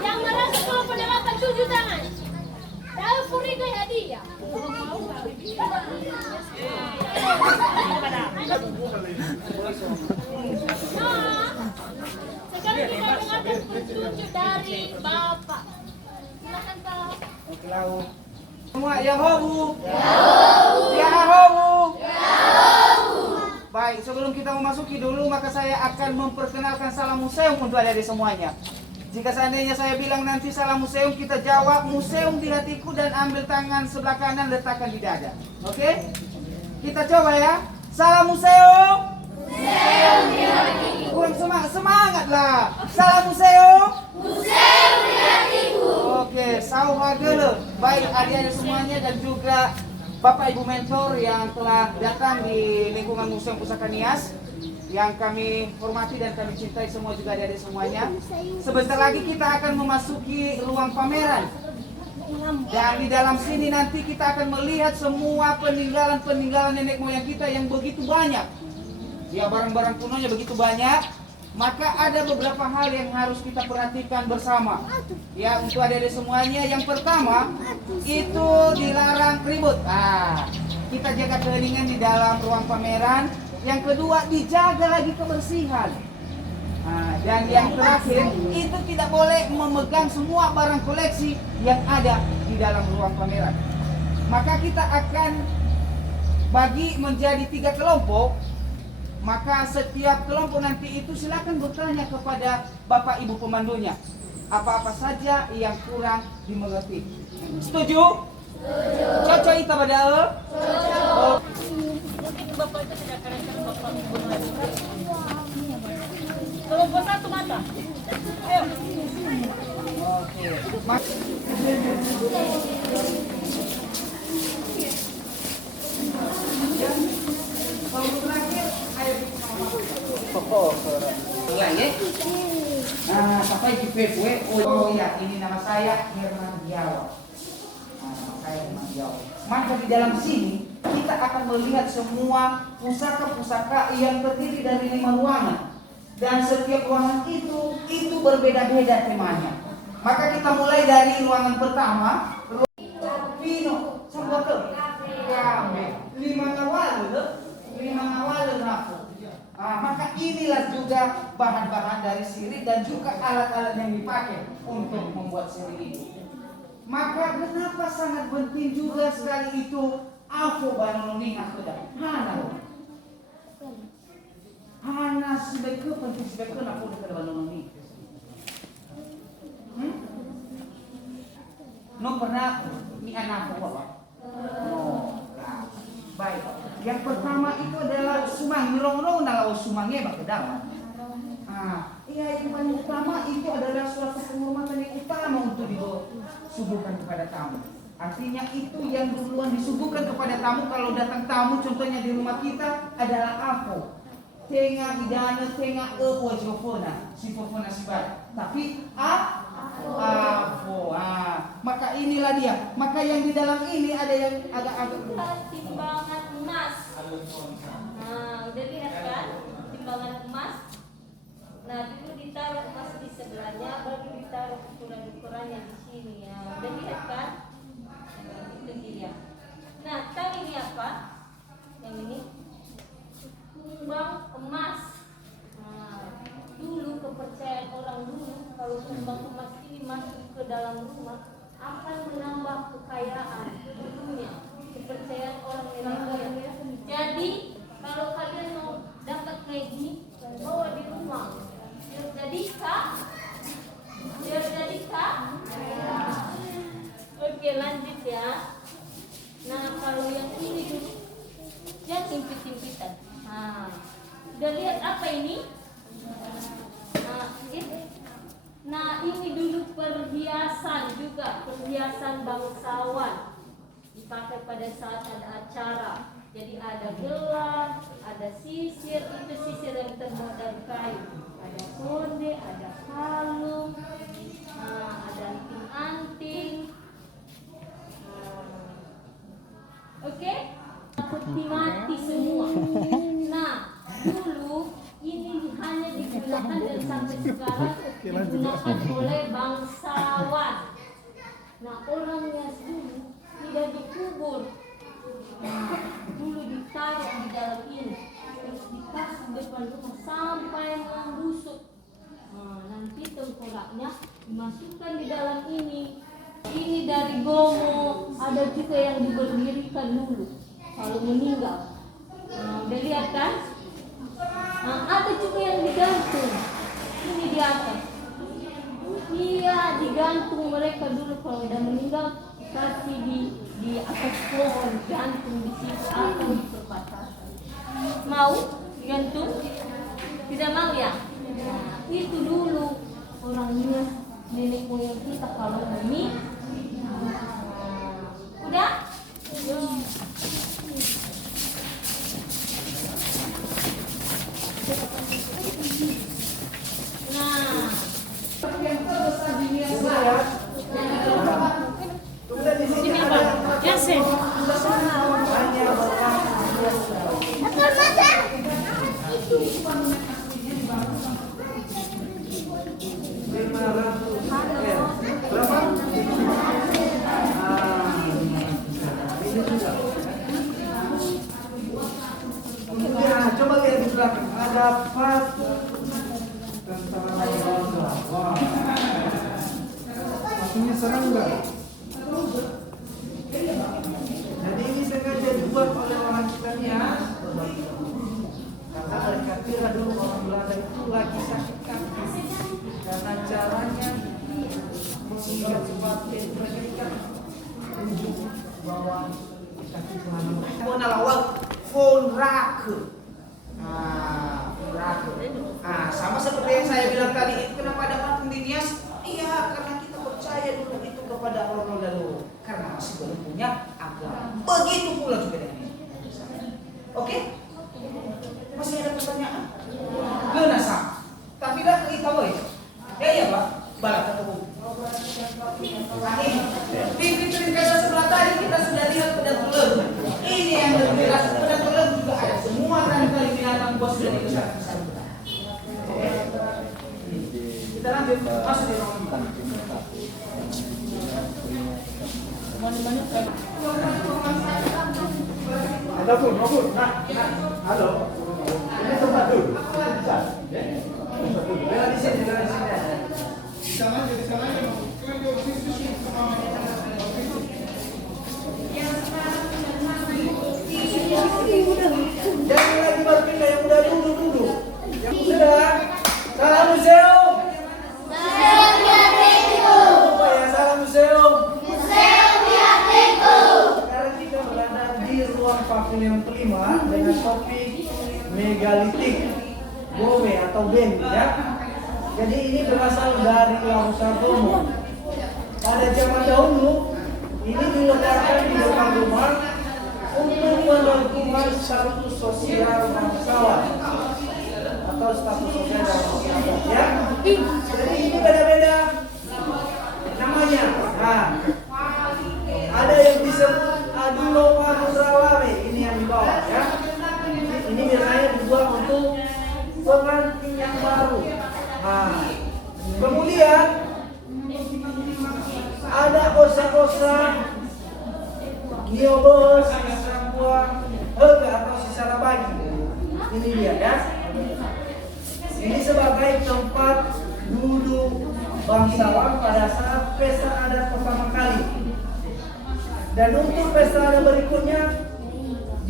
Yang merasa kalau pendapat 7 tangan. Tahu puriga hadiah. Sekarang kita dengarkan petunjuk dari Bapak. Silakan Pak. Semua Yahowu. Yahowu. Baik, sebelum kita memasuki dulu, maka saya akan memperkenalkan salam museum untuk adik-adik semuanya. Jika seandainya saya bilang nanti salam museum, kita jawab museum di hatiku dan ambil tangan sebelah kanan letakkan di dada. Oke? Kita coba ya. Salam museum. Museum di hatiku. Kurang semangat lah. Salam museum. Museum di hatiku. Oke, sauhagele. Baik adik-adik semuanya dan juga Bapak Ibu mentor yang telah datang di lingkungan Museum Pusaka Nias yang kami hormati dan kami cintai semua juga adik-adik semuanya. Sebentar lagi kita akan memasuki ruang pameran. Dan di dalam sini nanti kita akan melihat semua peninggalan-peninggalan nenek moyang kita yang begitu banyak. Ya, barang-barang kunonya begitu banyak. Maka ada beberapa hal yang harus kita perhatikan bersama. Ya, untuk adik-adik semuanya, yang pertama itu dilarang ribut. Kita jaga keheningan di dalam ruang pameran. Yang kedua, dijaga lagi kebersihan. Dan yang terakhir, itu tidak boleh memegang semua barang koleksi yang ada di dalam ruang pameran. Maka kita akan bagi menjadi 3 kelompok. Maka setiap kelompok nanti itu silakan bertanya kepada Bapak Ibu pemandunya apa-apa saja yang kurang dimengerti. Setuju? Setuju. Cocok kita pada Cocok. Bapak itu tidak kadang-kadang Bapak kelompok 1 mata. Ayo. Oke. Kelompok terakhir, ayo sampai di PW. Oh ya, ini nama saya Herman Giawa. Nama saya Herman Giawa. Maka di dalam sini kita akan melihat semua pusaka-pusaka yang terdiri dari 5 ruangan. Dan setiap ruangan itu berbeda-beda temanya. Maka kita mulai dari ruangan pertama, Pino, sampai ke Kame, 5 awal aku. Maka inilah juga bahan-bahan dari sirih dan juga alat-alat yang dipakai untuk membuat sirih itu. Maka kenapa sangat penting juga sekali itu Afo Banoni Akuda Hana sebaiknya penting sebaiknya aku dekat Banoni. No pernah ni anak apa? No. Baik. Yang pertama itu adalah sumang, ngerong-ngerong nalau sumangnya bak dalam. Yang paling utama itu adalah suatu penghormatan yang utama untuk disuguhkan kepada tamu. Artinya itu yang duluan disuguhkan kepada tamu kalau datang tamu, contohnya di rumah kita adalah apa? Tengah hidana, tengah wajofona, sifofona sibar. Tapi afo. Maka inilah dia. Maka yang di dalam ini ada yang agak-agak timbangan emas. Udah lihat kan? Timbangan emas. Nah, itu ditaruh emas di sebelahnya, baru ditaruh ukuran-ukurannya di sini ya. Udah lihat kan? Itu dia. Nah, tahu ini apa? Yang ini tumbang emas. Dulu kepercayaan orang dulu kalau tumbang emas ini masuk ke dalam rumah akan menambah kekayaan dunia. Kepercayaan orang Indonesia. Jadi kalau kalian mau dapat kayak gini, bawa di rumah. Biar jadi kah? Oke, lanjut ya. Nah, kalau yang ini dulu, yang simpit-simpitan. Udah lihat apa ini? Nah, ini dulu perhiasan juga, perhiasan bangsawan dipakai pada saat ada acara. Jadi ada gelang, ada sisir, itu sisir yang terbuat dari kayu. Ada konde, ada kalung, ada anting-anting. Oke? Peti mati semua. Nah, dulu ini hanya digunakan dan sampai sekarang digunakan oleh bangsawan. Nah, orangnya dulu tidak dikubur. Nah, dulu ditaruh di dalam ini, terus dikasih depan rumah sampai membusuk. Nah, nanti tengkoraknya dimasukkan di dalam ini. Ini dari gomo, ada juga yang diberdirikan dulu kalau meninggal. Nah, udah lihat kan? Nah, ada juga yang digantung. Ini di atas. Iya, digantung mereka dulu kalau udah meninggal, kasih di atas pohon, gantung di situ atau di perbatasan. Mau digantung? Tidak mau ya? Nah, itu dulu orangnya nenek moyang kita kalau ini. Udah? Coba lihat di belakang, ada patung tentara bangsa. Wah, patungnya serangga. Jadi ini sengaja dibuat oleh orang Italia karena mereka kira dulu orang Belanda itu lagi sakit kaki karena caranya mengikat sepatu mereka tunjuk bahwa kaki Tuhan menalawak Volrake. Sama seperti yang saya bilang tadi, itu kenapa ada patung di Nias? Iya, karena kita percaya dulu itu kepada orang dahulu, karena masih belum punya agama. Begitu pula juga dengan ini. Oke? Masih ada pertanyaan? Genasa. Tapi dah kita boy. Ya iya Pak. Balat atau di Fitri Kasa sebelah tadi kita sudah lihat pedang telur. Ini yang lebih jelas, pedang telur juga ada semua tanda binatang buas sudah dibesarkan. Kita lanjut masuk di ruangan kita. Ada pun, nah, halo. Ini tempat dulu. Bisa, ya. Bela di sini, bela di sini. Di sana aja. Jangan lagi berpindah yang udah dulu. Yang udah. Salam museum. Museum Diateku. Apa ya salam museum? Museum Diateku. Sekarang kita berada di ruang pavilion kelima dengan topik megalitik Gome atau Ben ya. Jadi ini berasal dari Lausa Gomo. Pada zaman dahulu ini diletakkan di depan rumah untuk merangkum status sosial bangsawan atau status sosial dan masyarakat ya. Jadi ini beda-beda namanya. Nah, ada yang disebut Adulo Manusrawame, ini yang di bawah ya. Ini biasanya dibuat untuk pengantin yang baru. Nah, kemudian ada osa-osa Giobos, Sisambua, Hega atau Sisara Bagi. Ini dia ya. Ini sebagai tempat duduk bangsawan pada saat pesta adat pertama kali. Dan untuk pesta adat berikutnya,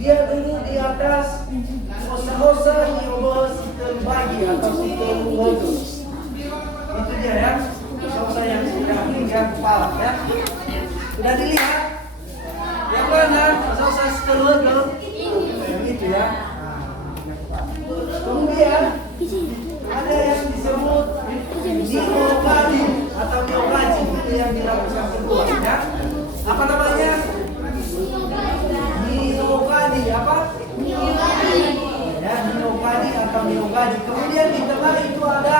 dia duduk di atas osa-osa Giobos Bagi atau Hega. Itu dia ya. Osa yang sudah meninggal kepala ya. Sudah dilihat? Yang mana? Osa-osa Hega. Begitu ya. Kemudian ada yang disebut neogaji atau neogaji, itu yang dilakukan kedua ya. Apa namanya? Neogaji apa? Ya, neogaji atau neogaji. Kemudian di tengah itu ada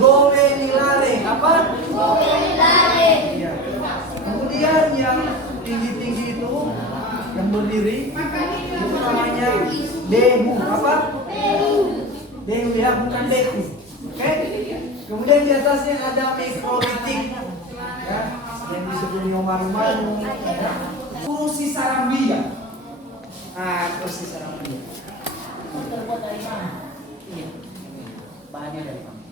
gowenilare. Apa? Gowenilare. Ya. Kemudian yang tinggi-tinggi itu yang berdiri itu namanya dehu. Apa? Dehu ya, bukan dehu. Oke? Kemudian di atasnya ada mikrolitik ya, yang disebut maru-maru ya. Kursi sarambia. Ah, kursi sarambia. Terbuat dari mana? Iya. Bahannya dari mana?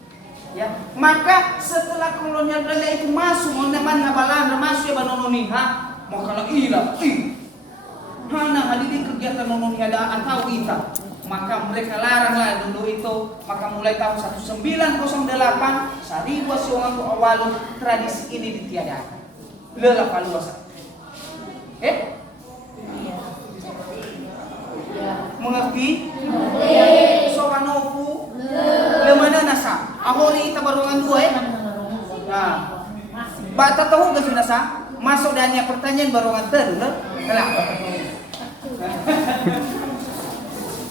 Ya, maka setelah kolonial Belanda itu masuk, menemani Belanda masuk ya banononiha, mau kalau ilah, hana hadiri kegiatan nononiha atau ita, maka mereka laranglah dulu itu, maka mulai tahun 1908, Sariwa Siongaku awalu tradisi ini ditiadakan. Lelah paluasa. Mengerti? Sowanofu lemana nasa ahori ita barongan dua ya. Nah, bata tahu gak nasa masuk dan yang pertanyaan barongan terus lah.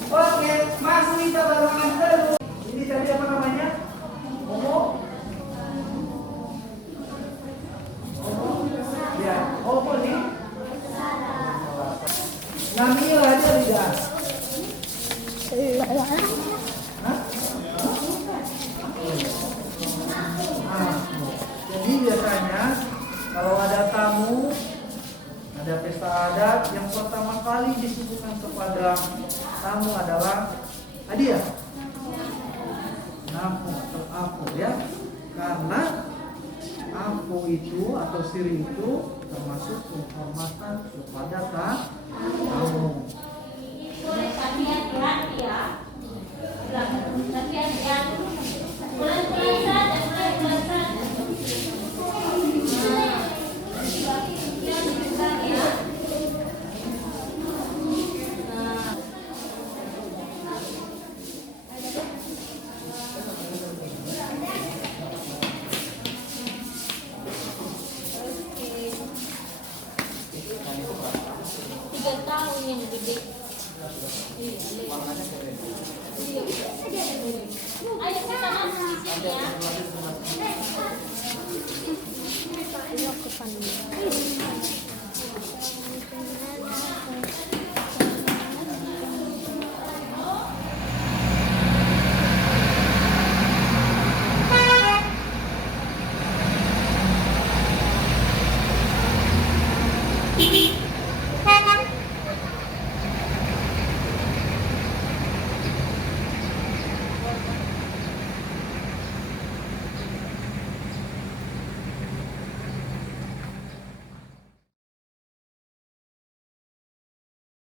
Oke, masuk ita barongan terus. Ini tadi apa namanya? Ya, opo nih? Namanya aja tidak. Jadi biasanya kalau ada tamu, ada pesta adat, yang pertama kali disuguhkan kepada tamu adalah hadiah. Nampung atau apo ya, karena apo itu atau siri itu termasuk penghormatan kepada tamu. Latihan hati ya. Latihan hati. Pelan-pelan saja, pelan-pelan saja. Tiga tahun yang gede. Ayo kita masuk di sini ya.